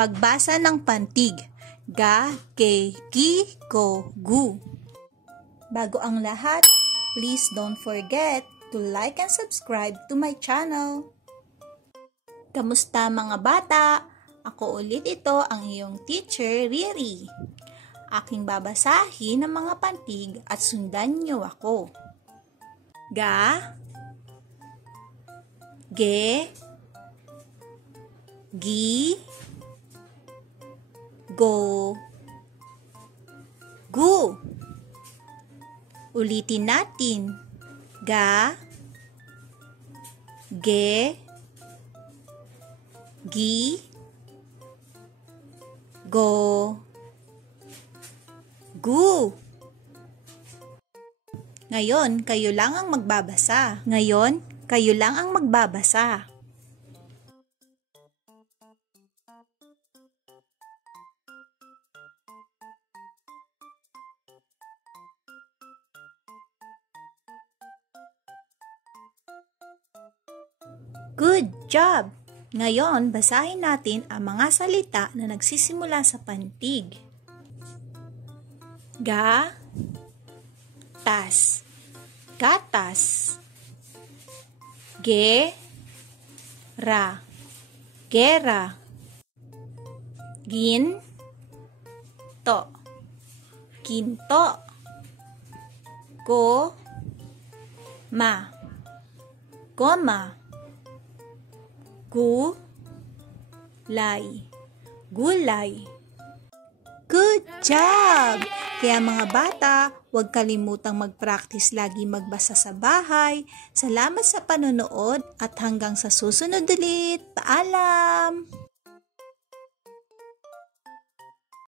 Pagbasa ng pantig. Ga, ge, gi, go, gu. Bago ang lahat, please don't forget to like and subscribe to my channel. Kamusta mga bata? Ako ulit ito ang iyong teacher, Riri. Aking babasahin ang mga pantig at sundan niyo ako. Ga, ge, gi, go, gu. Ulitin natin. Ga, ge, gi, go, gu. Ngayon, kayo lang ang magbabasa. Good job! Ngayon, basahin natin ang mga salita na nagsisimula sa pantig. Ga, tas, gatas. Ge, ra, gera. Gin, to, ginto. Go, ma, goma. Gu, lay, gulay. Good job! Kaya mga bata, huwag kalimutang mag-practice lagi magbasa sa bahay. Salamat sa panonood at hanggang sa susunod ulit. Paalam!